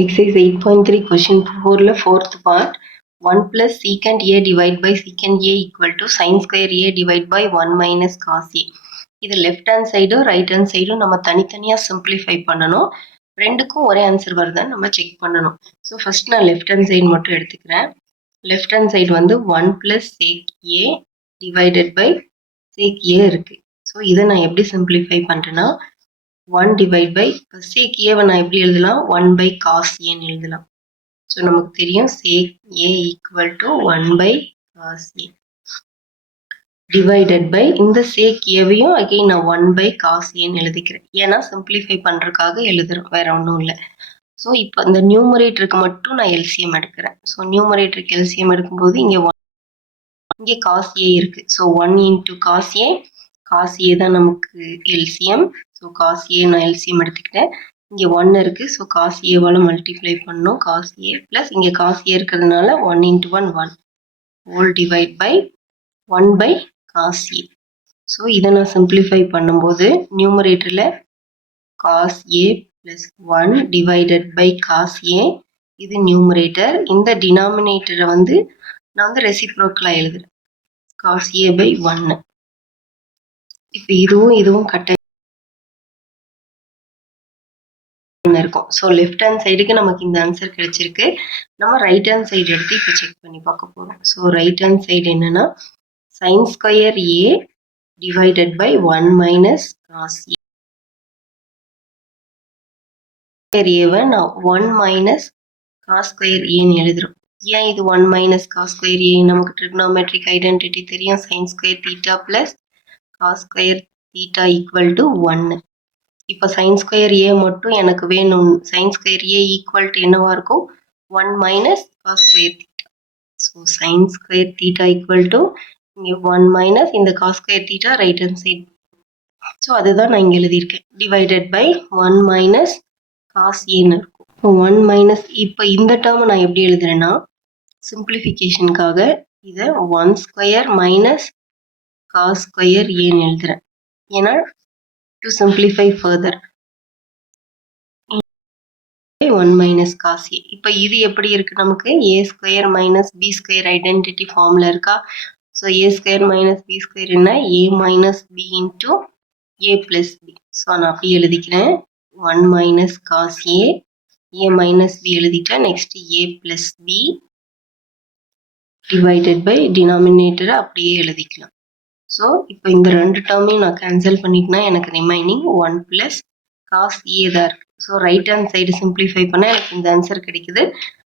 Exercise 8.3 question 4 ல fourth part 1 plus secant a divide by secant a equal to sin square a divide by 1 minus cos a. இது left hand side right hand side நம்ம தனித்தனியா simplify பண்ணணும். ரெண்டுக்கும் ஒரே answer வருதான்னு நம்ம check பண்ணணும். ஸோ ஃபர்ஸ்ட் நான் left hand side மட்டும் எடுத்துக்கிறேன். left hand side வந்து 1 plus sec a divided by sec a இருக்கு. ஸோ இதை நான் எப்படி simplify பண்ணுறேன்னா 1 divide by sec a நான் எப்படி எழுதலாம் 1 by cos a ன்னு எழுதலாம். ஸோ நமக்கு தெரியும் sec a equal to 1 by cos a divided by இந்த sec a-வையும் again நான் 1 by cos a ன்னு எழுதிக்கிறேன். ஏன்னா simplify பண்றதுக்காக எழுதுறோம், வேற ஒன்றும் இல்லை. ஸோ இப்போ இந்த நியூமரேட்டருக்கு மட்டும் நான் எல்சிஎம் எடுக்கிறேன். ஸோ நியூமரேட்டருக்கு எல்சிஎம் எடுக்கும்போது இங்கே cos a இருக்கு. ஸோ 1 into cos a தான் நமக்கு எல்சிஎம். ஸோ cos a நான் எல்சிஎம் எடுத்துக்கிட்டேன். இங்கே 1 இருக்கு. ஸோ cos a வால மல்டிப்ளை பண்ணணும். cos a ப்ளஸ் இங்கே cos a இருக்கிறதுனால 1 into 1 1 whole divide by 1 by cos a. So இதை நான் சிம்பிளிஃபை பண்ணும்போது நியூமரேட்டரில் cos a plus 1 divided by cos a இது நியூமரேட்டர். இந்த டினாமினேட்டரை வந்து நான் வந்து ரெசிப்ரோக்கலாக எழுதுறேன் cos a by 1. இப்போ இதுவும் கட்ட இருக்கும். ஸோ லெஃப்ட் ஹேண்ட் சைடுக்கு நமக்கு இந்த ஆன்சர் கிடைச்சிருக்கு. நம்ம ரைட் ஹேண்ட் சைடு எடுத்து இப்போ செக் பண்ணி பார்க்க போகிறோம். ஸோ ரைட் ஹேண்ட் சைடு என்னன்னா sin square a divided by 1 minus cos a. a-வை நான் 1 minus cos square a ன்னு எழுதுறோம். ஏன் இது 1 minus cos square a? நமக்கு trigonometric identity தெரியும். sin square theta plus cos square theta equal to 1. இப்போ sin square a மட்டும் எனக்கு வேணும். sin square a equal to என்னவா இருக்கும் 1 minus cos square theta. So sin square theta equal to இங்கே 1 minus இந்த cos square theta right hand side. So அதுதான் நான் இங்கே எழுதியிருக்கேன். divided by 1 minus cos a-ன்னு இருக்கும். இப்போ 1 minus இப்போ இந்த டேர்ம் நான் எப்படி எழுதுறேன்னா சிம்பிளிஃபிகேஷனுக்காக இதை 1 square minus cos square a-ன்னு எழுதுறேன். ஏன்னா to simplify further 1 minus cos a. இப்போ இது எப்படி இருக்கு நமக்கு a square minus b square identity ஃபார்ம்ல இருக்கா? So a square minus b square என்ன a minus b into a plus b. So நான் அப்படி எழுதிக்கிறேன் 1 minus cos a minus b எழுதிட்டேன். Next a plus b divided by denominator அப்படியே எழுதிக்கலாம். So இப்போ இந்த ரெண்டு டேர்மையும் நான் கேன்சல் பண்ணிட்டேன்னா எனக்கு ரிமைனிங் 1 plus cos a தான் இருக்கு. So right hand side simplify பண்ணால் எனக்கு இந்த ஆன்சர் கிடைக்குது.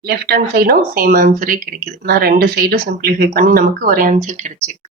லெஃப்ட் ஹேண்ட் சைடும் சேம் ஆன்சரே கிடைக்குது. நான் ரெண்டு சைடும் சிம்பிளிஃபை பண்ணி நமக்கு ஒரே ஆன்சர் கிடைச்சிருக்கு.